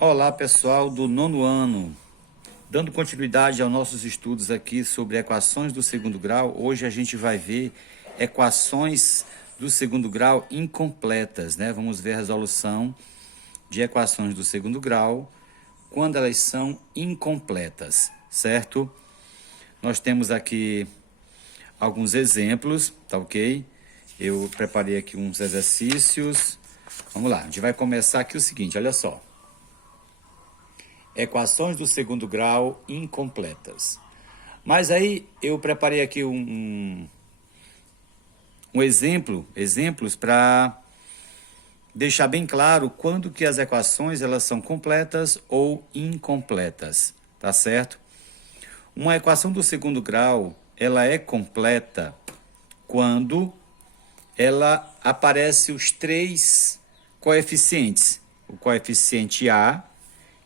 Olá pessoal do nono ano, dando continuidade aos nossos estudos aqui sobre equações do segundo grau. Hoje a gente vai ver equações do segundo grau incompletas, né? Vamos ver a resolução de equações do segundo grau quando elas são incompletas, certo? Nós temos aqui alguns exemplos, tá ok? Eu preparei aqui uns exercícios. Vamos lá, a gente vai começar aqui o seguinte, olha só. Equações do segundo grau incompletas. Mas aí eu preparei aqui exemplos para deixar bem claro quando que as equações elas são completas ou incompletas, tá certo? Uma equação do segundo grau, ela é completa quando ela aparece os três coeficientes. O coeficiente A,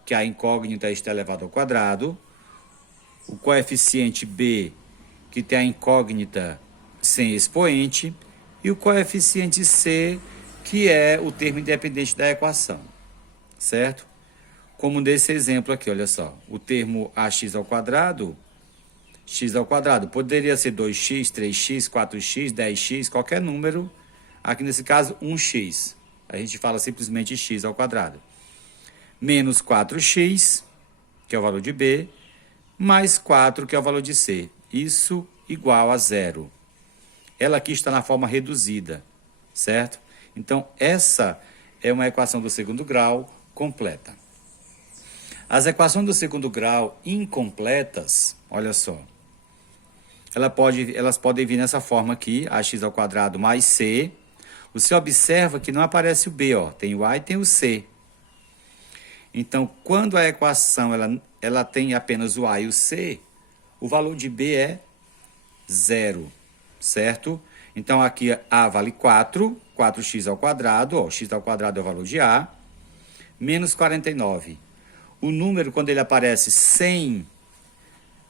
que a incógnita está elevado ao quadrado, o coeficiente B, que tem a incógnita sem expoente, e o coeficiente C, que é o termo independente da equação, certo? Como nesse exemplo aqui, olha só, o termo ax ao quadrado, x ao quadrado, poderia ser 2x, 3x, 4x, 10x, qualquer número, aqui nesse caso 1x, a gente fala simplesmente x ao quadrado. Menos 4x, que é o valor de B, mais 4, que é o valor de C. Isso igual a zero. Ela aqui está na forma reduzida, certo? Então, essa é uma equação do segundo grau completa. As equações do segundo grau incompletas, olha só, elas podem vir nessa forma aqui, ax ao quadrado mais C. Você observa que não aparece o B, ó, tem o A e tem o C. Então, quando a equação ela tem apenas o A e o C, o valor de B é zero, certo? Então, aqui A vale 4, 4x ao quadrado, ó, x ao quadrado é o valor de A, menos 49. O número, quando ele aparece sem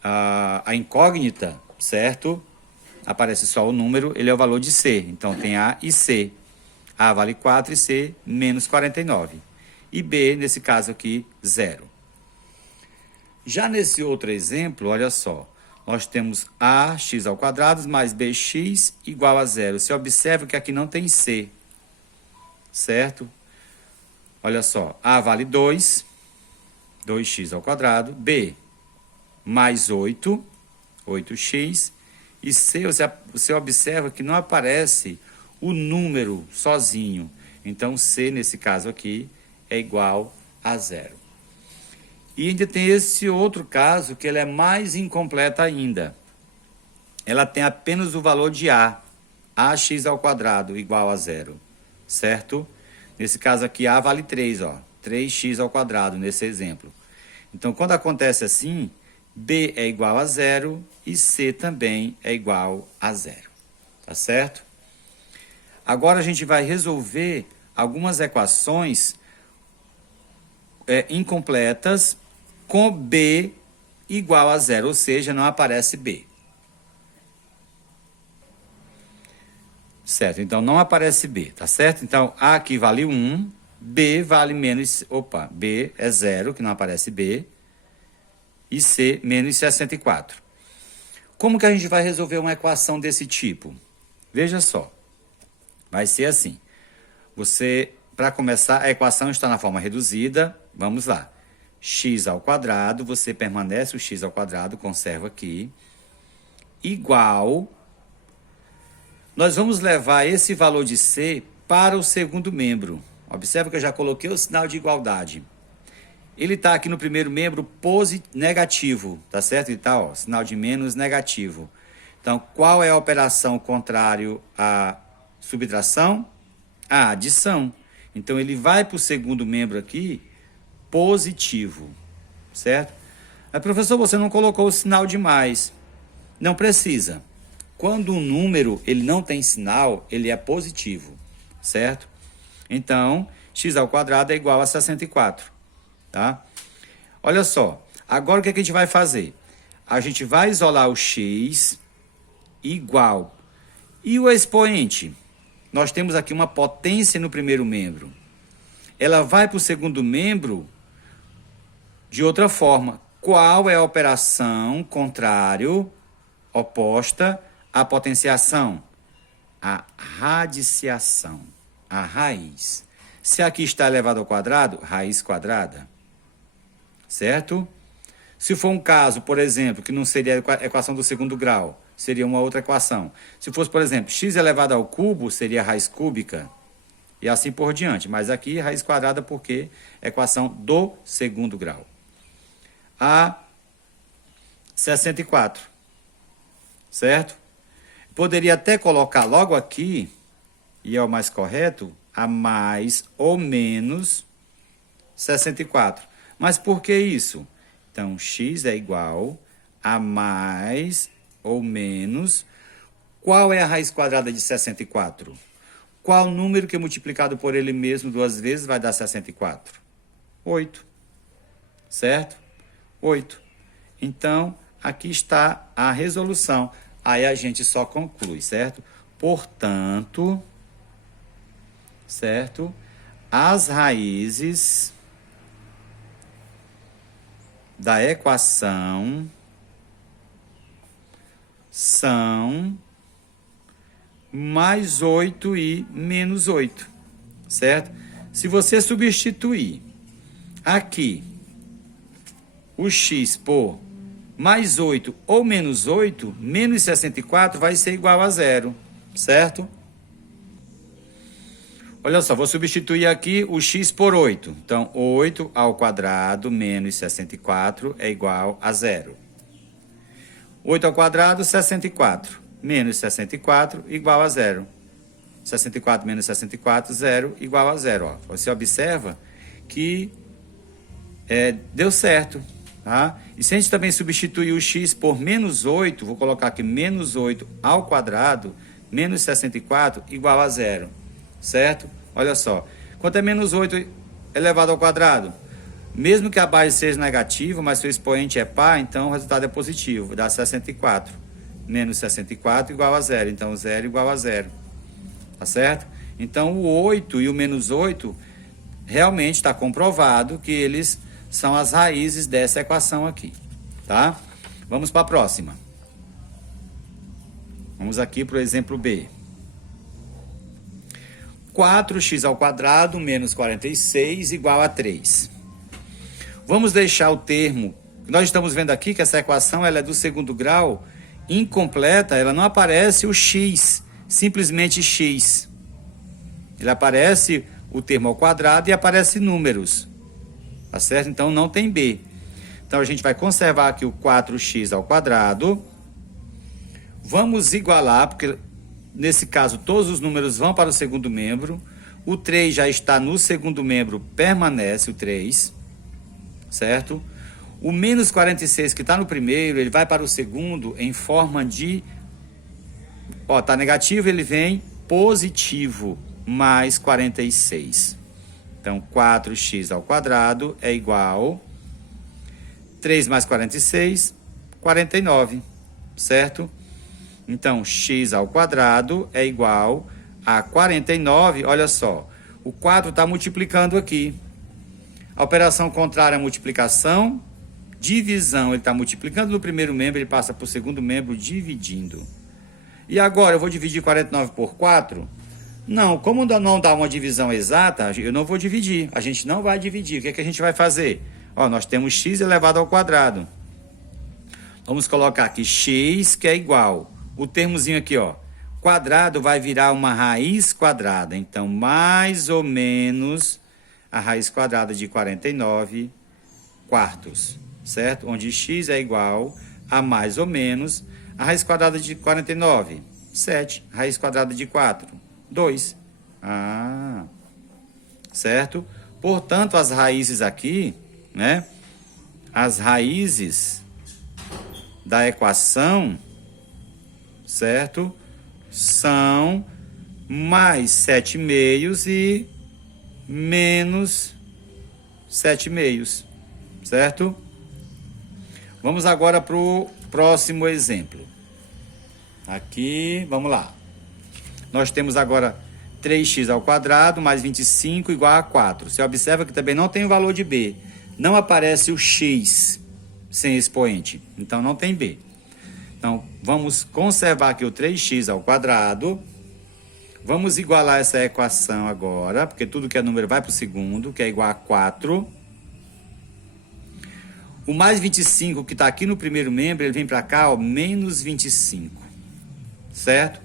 a incógnita, certo? Aparece só o número, ele é o valor de C. Então, tem A e C. A vale 4 e C, menos 49. E B, nesse caso aqui, zero. Já nesse outro exemplo, olha só, nós temos ax ao quadrado mais bx igual a zero. Você observa que aqui não tem C, certo? Olha só, A vale 2, 2x ao quadrado, B mais 8, 8x, e C, você observa que não aparece o número sozinho. Então, C, nesse caso aqui, é igual a zero. E ainda tem esse outro caso que ele é mais incompleta ainda. Ela tem apenas o valor de A, ax ao quadrado igual a zero, certo? Nesse caso aqui, A vale 3, ó, 3x ao quadrado nesse exemplo. Então, quando acontece assim, B é igual a zero e C também é igual a zero, tá certo? Agora a gente vai resolver algumas equações incompletas com B igual a zero, ou seja, não aparece B. Certo, então não aparece B, tá certo? Então, A aqui vale 1, B vale menos, B é zero, que não aparece B, e C menos 64. Como que a gente vai resolver uma equação desse tipo? Veja só, vai ser assim, para começar, a equação está na forma reduzida, vamos lá. X ao quadrado, você permanece o x ao quadrado, conserva aqui, igual, nós vamos levar esse valor de C para o segundo membro. Observa que eu já coloquei o sinal de igualdade. Ele está aqui no primeiro membro negativo, tá certo? Ele está, ó, sinal de menos negativo. Então, qual é a operação contrário à subtração? A adição. Então, ele vai para o segundo membro aqui positivo, certo? Mas, professor, você não colocou o sinal de mais. Não precisa. Quando um número ele não tem sinal, ele é positivo, certo? Então, x ao quadrado é igual a 64, tá? Olha só, agora o que a gente vai fazer? A gente vai isolar o x igual. E o expoente? Nós temos aqui uma potência no primeiro membro. Ela vai para o segundo membro De outra forma, qual é a operação contrário, oposta à potenciação? A radiciação, a raiz. Se aqui está elevado ao quadrado, raiz quadrada. Certo? Se for um caso, por exemplo, que não seria a equação do segundo grau, seria uma outra equação. Se fosse, por exemplo, x elevado ao cubo, seria a raiz cúbica. E assim por diante. Mas aqui, raiz quadrada, porque é equação do segundo grau. A 64. Certo? Poderia até colocar logo aqui, e é o mais correto, a mais ou menos 64. Mas por que isso? Então, x é igual a mais ou menos. Qual é a raiz quadrada de 64? Qual número que multiplicado por ele mesmo duas vezes vai dar 64? 8. Certo? 8. Então, aqui está a resolução. Aí a gente só conclui, certo? Portanto, certo? As raízes da equação são mais 8 e menos 8, certo? Se você substituir aqui o x por mais 8 ou menos 8, menos 64 vai ser igual a zero, certo? Olha só, vou substituir aqui o x por 8. Então, 8 ao quadrado menos 64 é igual a zero. 8 ao quadrado, 64. Menos 64 igual a zero. 64 menos 64, zero, igual a zero. Ó. Você observa que deu certo. Tá? E se a gente também substituir o x por menos 8, vou colocar aqui menos 8 ao quadrado, menos 64 igual a zero. Certo? Olha só. Quanto é menos 8 elevado ao quadrado? Mesmo que a base seja negativa, mas seu expoente é par, então o resultado é positivo. Dá 64. Menos 64 igual a zero. Então, zero igual a zero. Tá certo? Então, o 8 e o menos 8, realmente está comprovado que eles são as raízes dessa equação aqui. Tá? Vamos para a próxima. Vamos aqui para o exemplo B. 4x ao quadrado menos 46 igual a 3. Vamos deixar o termo, nós estamos vendo aqui que essa equação ela é do segundo grau, incompleta, ela não aparece o x, simplesmente x. Ele aparece o termo ao quadrado e aparece números, tá certo? Então não tem b. Então a gente vai conservar aqui o 4x ao quadrado, vamos igualar, porque nesse caso todos os números vão para o segundo membro, o 3 já está no segundo membro, permanece o 3, certo? O menos 46 que está no primeiro, ele vai para o segundo em forma de... Ó, está negativo, ele vem positivo, mais 46. Então, 4x ao quadrado é igual... 3 mais 46, 49, certo? Então, x ao quadrado é igual a 49, olha só. O 4 está multiplicando aqui. A operação contrária à multiplicação, divisão, ele está multiplicando no primeiro membro, ele passa para o segundo membro dividindo. E agora, eu vou dividir 49 por 4? Não, como não dá uma divisão exata, eu não vou dividir. A gente não vai dividir. O que é que a gente vai fazer? Ó, nós temos x elevado ao quadrado. Vamos colocar aqui x, que é igual. O termozinho aqui, ó. Quadrado vai virar uma raiz quadrada. Então, mais ou menos... a raiz quadrada de 49 quartos, certo? Onde x é igual a mais ou menos a raiz quadrada de 49, 7. Raiz quadrada de 4, 2. Certo? Portanto, as raízes aqui, né? As raízes da equação, certo? São mais 7 meios e menos 7 meios, certo? Vamos agora para o próximo exemplo. Aqui, vamos lá. Nós temos agora 3x ao quadrado mais 25 igual a 4. Você observa que também não tem o valor de b. não aparece o x sem expoente, então não tem b. Então, vamos conservar aqui o 3x ao quadrado. Vamos igualar essa equação agora, porque tudo que é número vai para o segundo, que é igual a 4. O mais 25 que está aqui no primeiro membro, ele vem para cá, ó, menos 25. Certo?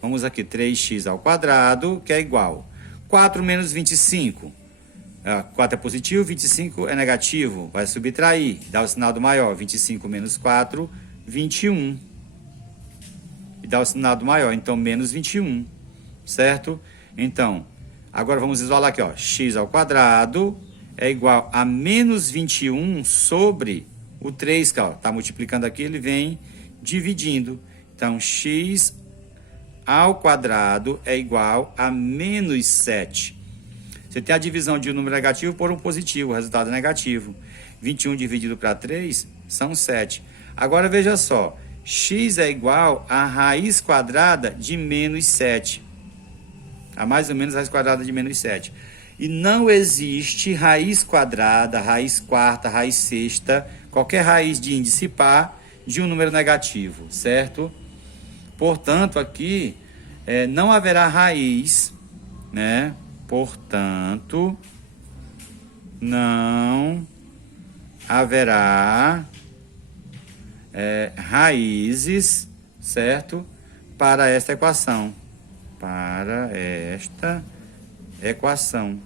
Vamos aqui, 3x ao quadrado, que é igual. 4 menos 25. 4 é positivo, 25 é negativo. Vai subtrair, dá o sinal do maior. 25 menos 4, 21. E dá o sinal do maior, então menos 21. Certo? Então, agora vamos isolar aqui, ó. X ao quadrado é igual a menos 21 sobre o 3, que está multiplicando aqui, ele vem dividindo. Então, x ao quadrado é igual a menos 7. Você tem a divisão de um número negativo por um positivo, o resultado é negativo. 21 dividido para 3 são 7. Agora, veja só, x é igual a raiz quadrada de menos 7. A mais ou menos a raiz quadrada de menos 7. E não existe raiz quadrada, raiz quarta, raiz sexta, qualquer raiz de índice par de um número negativo, certo? Portanto, aqui não haverá raiz, né? Portanto, não haverá raízes, certo? Para esta equação. Para esta equação.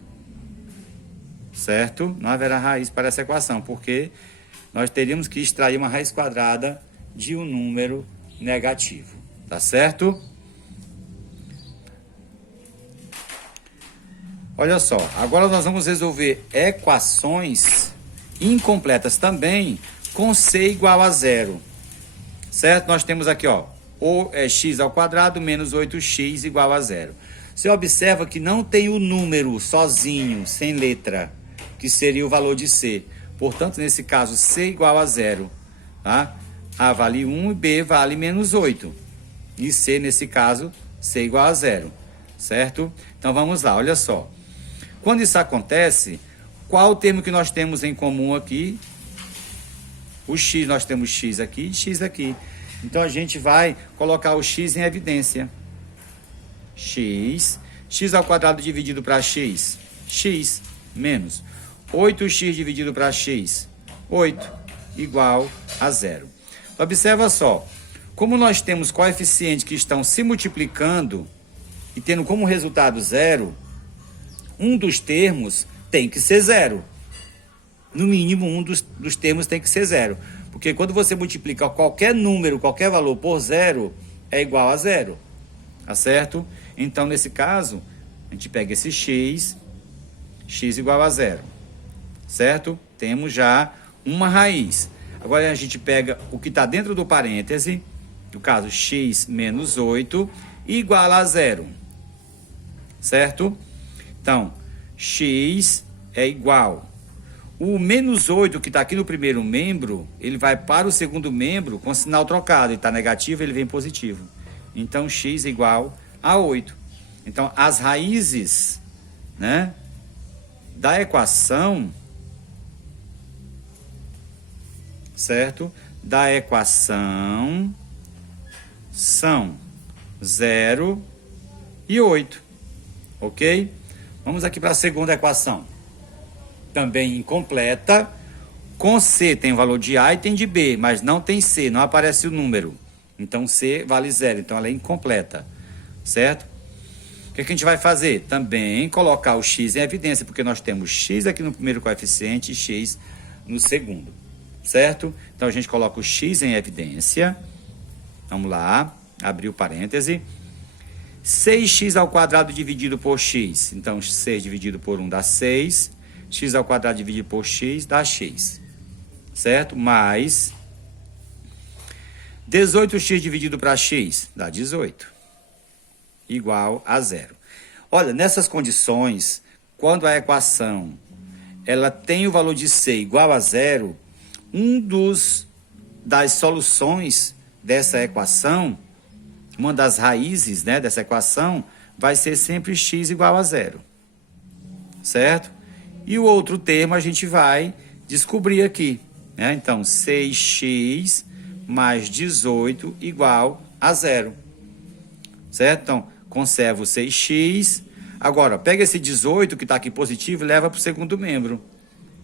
Certo? Não haverá raiz para essa equação, porque nós teríamos que extrair uma raiz quadrada de um número negativo. Tá certo? Olha só, agora nós vamos resolver equações incompletas também com c igual a 0. Certo? Nós temos aqui, ó, x ao quadrado menos 8x igual a 0. Você observa que não tem o número sozinho, sem letra, que seria o valor de c. Portanto, nesse caso, c igual a 0. Tá? A vale 1 e b vale menos 8. E c, nesse caso, c igual a 0. Certo? Então, vamos lá, olha só. Quando isso acontece, qual o termo que nós temos em comum aqui? O x, nós temos x aqui e x aqui. Então, a gente vai colocar o x em evidência. X ao quadrado dividido para x, x menos 8x dividido para x, 8, igual a 0. Observa só, como nós temos coeficientes que estão se multiplicando e tendo como resultado 0, um dos termos tem que ser 0. No mínimo, um dos termos tem que ser 0. Porque quando você multiplica qualquer número, qualquer valor por 0, é igual a 0. Tá certo? Então, nesse caso, a gente pega esse x igual a 0. Certo? Temos já uma raiz. Agora, a gente pega o que está dentro do parêntese, no caso, x menos 8, igual a 0. Certo? Então, x é igual. O menos 8 que está aqui no primeiro membro, ele vai para o segundo membro com sinal trocado. Ele está negativo, ele vem positivo. Então, x é igual a 8. Então, as raízes, né, da equação, certo? Da equação são 0 e 8. Ok? Vamos aqui para a segunda equação. Também incompleta. Com C tem o valor de A e tem de B, mas não tem C, não aparece o número. Então, C vale 0, então ela é incompleta, certo? O que a gente vai fazer? Também colocar o x em evidência, porque nós temos x aqui no primeiro coeficiente e x no segundo, certo? Então, a gente coloca o x em evidência. Vamos lá, abrir o parêntese. 6x ao quadrado dividido por x. Então, 6 dividido por 1 dá 6. X ao quadrado dividido por x dá x, certo? Mais 18x dividido para x dá 18, igual a 0. Olha, nessas condições, quando a equação ela tem o valor de c igual a 0, das soluções dessa equação, uma das raízes, né, dessa equação, vai ser sempre x igual a 0, certo? E o outro termo a gente vai descobrir aqui, né? Então, 6x mais 18 igual a 0. Certo? Então, conserva o 6x. Agora, pega esse 18 que está aqui positivo e leva para o segundo membro.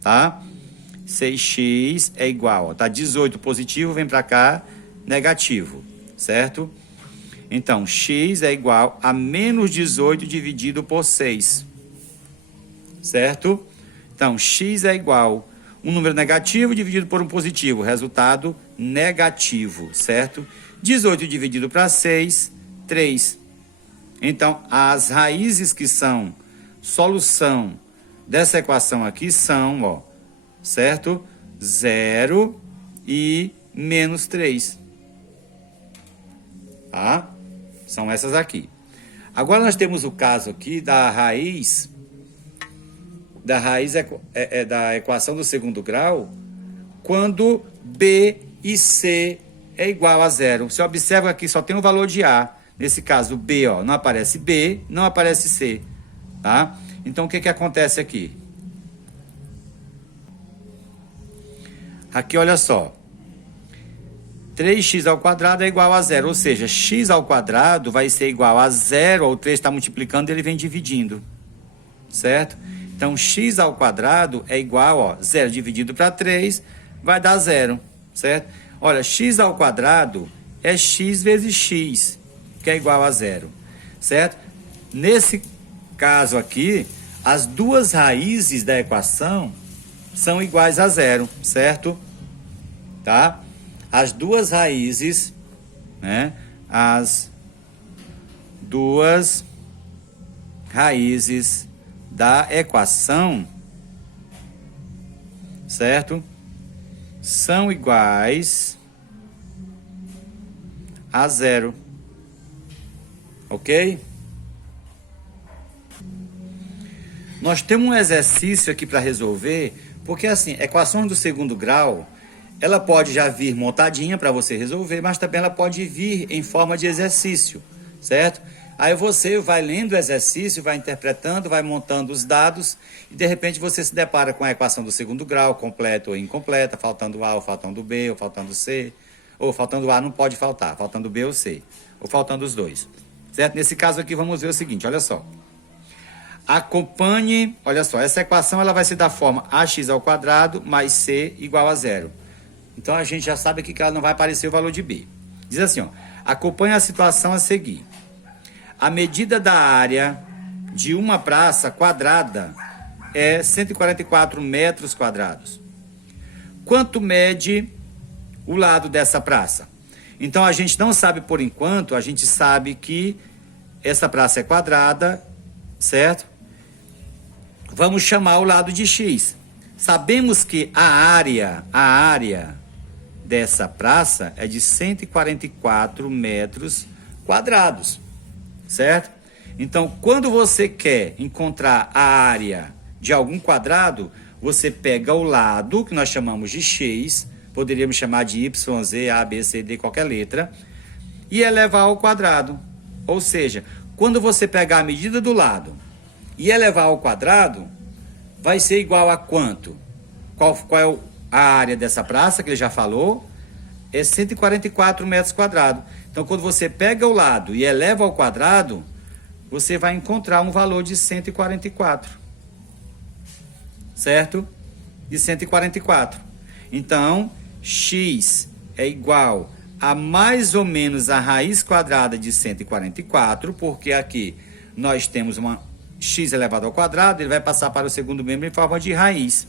Tá? 6x é igual, tá? 18 positivo, vem para cá, negativo. Certo? Então, x é igual a menos 18 dividido por 6. Certo? Então, x é igual um número negativo dividido por um positivo. Resultado negativo, certo? 18 dividido para 6, 3. Então, as raízes que são solução dessa equação aqui são, ó, certo? 0 e menos 3. Tá? São essas aqui. Agora nós temos o caso aqui da raiz da equação do segundo grau, quando B e C é igual a 0. Você observa que só tem o valor de A. Nesse caso, B, ó, não aparece B, não aparece C. Tá? Então, o que que acontece aqui? Aqui, olha só. 3x ao quadrado é igual a 0. Ou seja, x ao quadrado vai ser igual a 0. O 3 está multiplicando, ele vem dividindo. Certo? Então, x ao quadrado é igual, ó, 0 dividido para 3 vai dar 0, certo? Olha, x ao quadrado é x vezes x, que é igual a 0, certo? Nesse caso aqui, as duas raízes da equação são iguais a 0, certo? Tá? As duas raízes, né? As duas raízes da equação, certo? São iguais a 0. Ok? Nós temos um exercício aqui para resolver, porque assim, equações do segundo grau, ela pode já vir montadinha para você resolver, mas também ela pode vir em forma de exercício, certo? Aí você vai lendo o exercício, vai interpretando, vai montando os dados e de repente você se depara com a equação do segundo grau, completa ou incompleta, faltando A ou faltando B ou faltando C, ou faltando A não pode faltar, faltando B ou C, ou faltando os dois. Certo? Nesse caso aqui vamos ver o seguinte, olha só. Acompanhe, olha só, essa equação ela vai ser da forma ax ao quadrado mais c igual a 0. Então a gente já sabe aqui que ela não vai aparecer o valor de b. Diz assim, ó, acompanhe a situação a seguir. A medida da área de uma praça quadrada é 144 metros quadrados. Quanto mede o lado dessa praça? Então a gente não sabe por enquanto, a gente sabe que essa praça é quadrada, certo? Vamos chamar o lado de x. Sabemos que a área dessa praça é de 144 metros quadrados, certo? Então, quando você quer encontrar a área de algum quadrado, você pega o lado, que nós chamamos de x, poderíamos chamar de y, z, a, b, c, d, qualquer letra, e elevar ao quadrado. Ou seja, quando você pegar a medida do lado e elevar ao quadrado, vai ser igual a quanto? Qual é a área dessa praça, que ele já falou? É 144 metros quadrados. Então, quando você pega o lado e eleva ao quadrado, você vai encontrar um valor de 144. Certo? De 144. Então, x é igual a mais ou menos a raiz quadrada de 144, porque aqui nós temos uma x elevado ao quadrado, ele vai passar para o segundo membro em forma de raiz.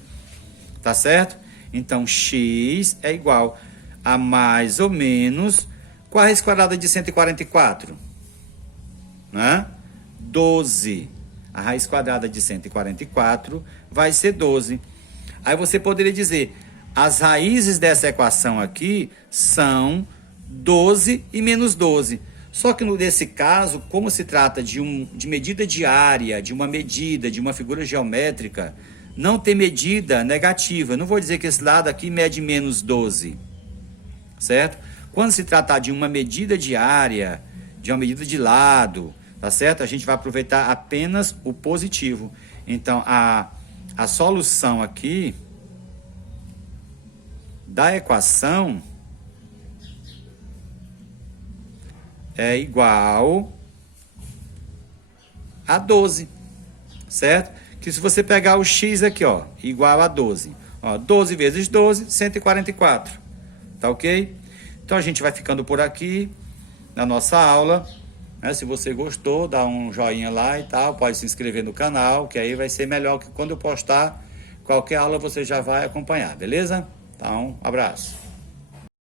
Tá certo? Então, x é igual a mais ou menos... Qual a raiz quadrada de 144? Né? 12. A raiz quadrada de 144 vai ser 12. Aí você poderia dizer, as raízes dessa equação aqui são 12 e menos 12. Só que nesse caso, como se trata de medida de área, de uma figura geométrica, não tem medida negativa. Não vou dizer que esse lado aqui mede menos 12, certo? Quando se tratar de uma medida de área, de uma medida de lado, tá certo? A gente vai aproveitar apenas o positivo. Então, a solução aqui da equação é igual a 12, certo? Que se você pegar o x aqui, ó, igual a 12. Ó, 12 vezes 12, 144. Tá ok? Então a gente vai ficando por aqui na nossa aula. Né? Se você gostou, dá um joinha lá e tal. Pode se inscrever no canal, que aí vai ser melhor que quando eu postar qualquer aula você já vai acompanhar, beleza? Então, abraço.